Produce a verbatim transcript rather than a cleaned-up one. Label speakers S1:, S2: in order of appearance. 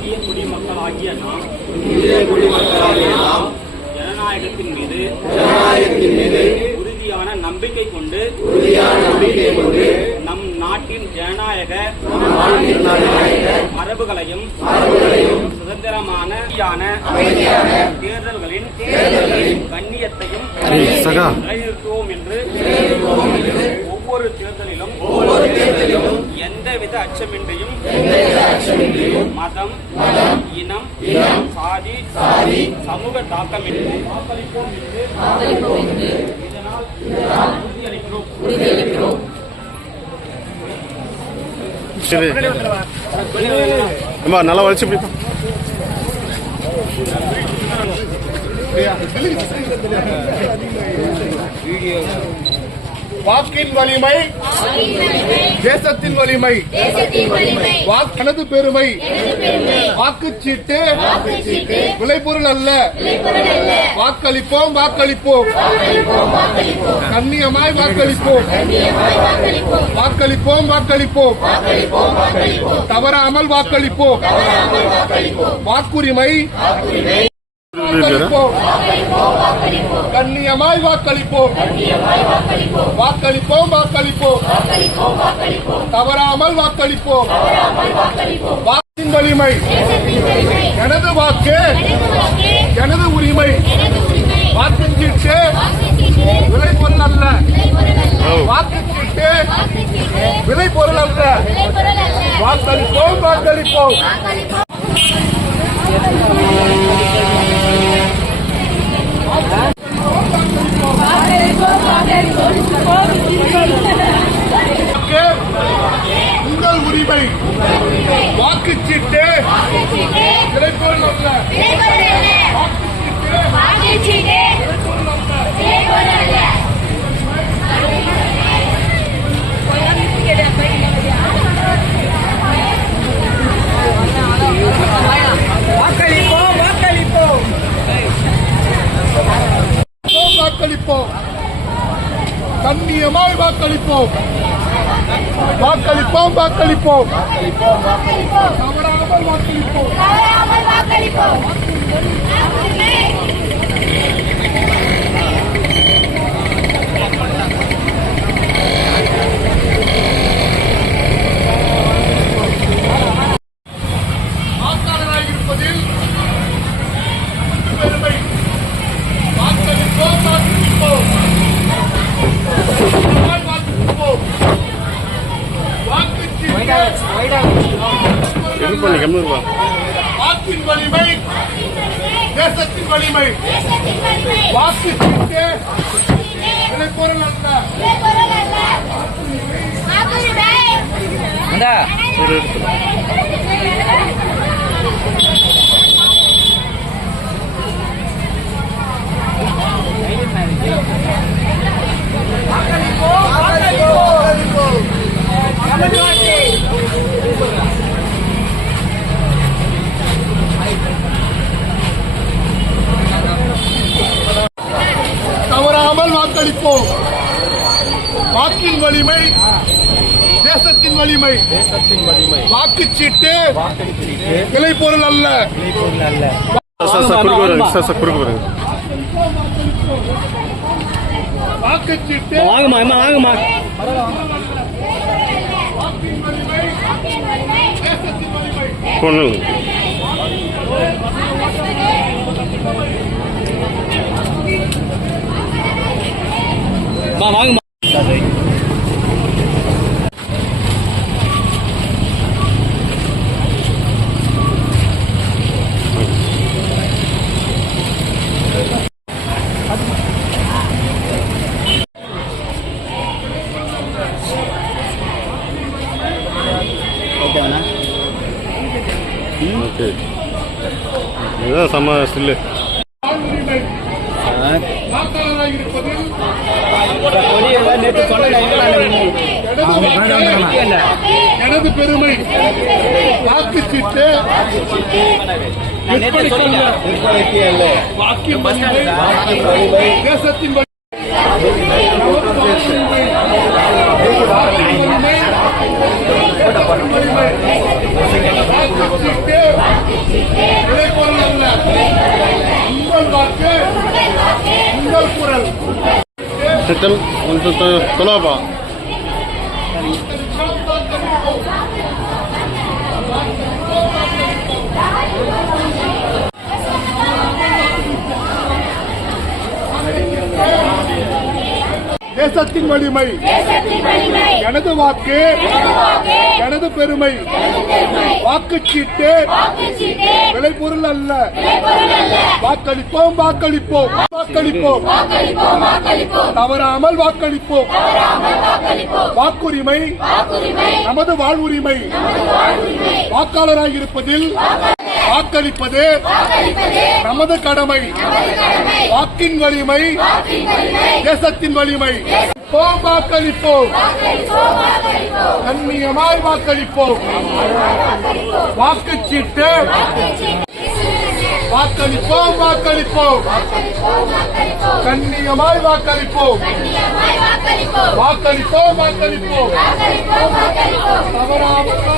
S1: இந்திய குடிமக்களாகிய நாம்
S2: இந்திய குடிமக்களாகிய நாம்
S1: ஜனநாயகத்தின் மீது
S2: ஜனநாயகத்தின் மீது
S1: உறுதியான நம்பிக்கை கொண்டு
S2: உறுதியான நம்பிக்கை கொண்டு
S1: நம் நாட்டின் ஜனநாயக மரபுகளையும்
S2: மரபுகளையும்
S1: சுதந்திரமான
S2: அமைதியான
S1: தேர்தல்களின் கண்ணியத்தையும் நிலைநிறுத்துவோம் என்று ஒவ்வொரு தேர்தலிலும்
S2: ஒவ்வொரு தேர்தலிலும்
S1: எந்தவித அச்சமின்றியும்
S2: எந்தவித அச்சமின்றியும்
S1: மதம் இனம்
S2: இனம்
S1: சாதி
S2: சாதி
S1: சமூக தாக்கமின்றி வாக்களிப்போம் என்று இதனால் உறுதியளிக்கிறோம்
S2: உறுதியளிக்கிறோம்.
S3: சரி அம்மா நல்லா வலிச்சு பிடிப்பா.
S4: வாக்கின் வலிமை தேசத்தின் வலிமை, வாக்கனது பெருமை, வாக்குச்சீட்டு விளைபொருள் அல்ல. வாக்களிப்போம் வாக்களிப்போம் கண்ணியமாய் வாக்களிப்போம் வாக்களிப்போம் வாக்களிப்போம் தவறாமல் வாக்களிப்போம். வாக்குரிமை கண்ணியமாய் வாக்களிப்போம் வாக்களிப்போம் வாக்களிப்போம் தவறாமல் வாக்களிப்போம். வாக்கின் வலிமை எனது வாக்கு எனது உரிமை. வாக்குச்சீட்டு விளைபொருள் அல்ல. வாக்குச்சீட்டு விளைபொருள் அல்ல. வாக்களிப்போம் வாக்களிப்போம். உங்கள் உரிமை. வாக்குச்சீட்டு விளைபொருள் அல்ல. வாக்குச்சீட்டு விளைபொருள் அல்ல. வாக்களிப்போம் வாக்களிப்போம் வாக்களிப்போம் கண்ணியமாய் வாக்களிப்போம். வாக்களிப்போம் வாக்களிப்போம் தவறாமல் வாக்களிப்போம். வாக்காளராயிருப்பதில் பெருமை. வாக்களிப்போம் வாக்களிப்போம் வாக்களிப்போம். வாக்கின் வலிமை தேசத்தின் வலிமை. வாக்குச்சீட்டு விளைபொருள் அல்ல. தவறாமல் வாக்களிப்போம். வாக்கின் வலிமை தேசத்தின் வலிமை. வாக்குச்சீட்டு விளைபொருள் அல்ல. வாக்குச்சீட்டு
S3: வாங்கம்மா அம்மா வாங்கம்மா. பொண்ணு வாங்கம்மா. ஓகே இதுதான் செம்ம ஸ்டில்லு.
S4: எனது பெருமை. வாக்குச்சீட்டு வாக்கின் வலிமை தேசத்தின் வலிமை. வாக்குச்சீட்டு விளைபொருள் அல்ல. உங்கள் வாக்கு உங்கள் குரல்.
S3: चल चलो बा
S4: தேசத்தின் வலிமை எனது வாக்கு எனது பெருமை. வாக்குச்சீட்டு விளைபொருள் அல்ல. வாக்களிப்போம் வாக்களிப்போம் வாக்களிப்போம் தவறாமல் வாக்களிப்போம். வாக்குரிமை நமது வாழ்வுரிமை. வாக்காளராக இருப்பதில் வாக்களிப்பது நமது கடமை. வாக்கின் வலிமை தேசத்தின் வலிமை. போம் வாக்களிப்போம், கண்ணியமாய் வாக்களிப்போம். வாக்குச்சீட்டு வாக்களிப்போம் வாக்களிப்போம் கண்ணியமாய் வாக்களிப்போம். வாக்களிப்போம் வாக்களிப்போம் தவறாமல்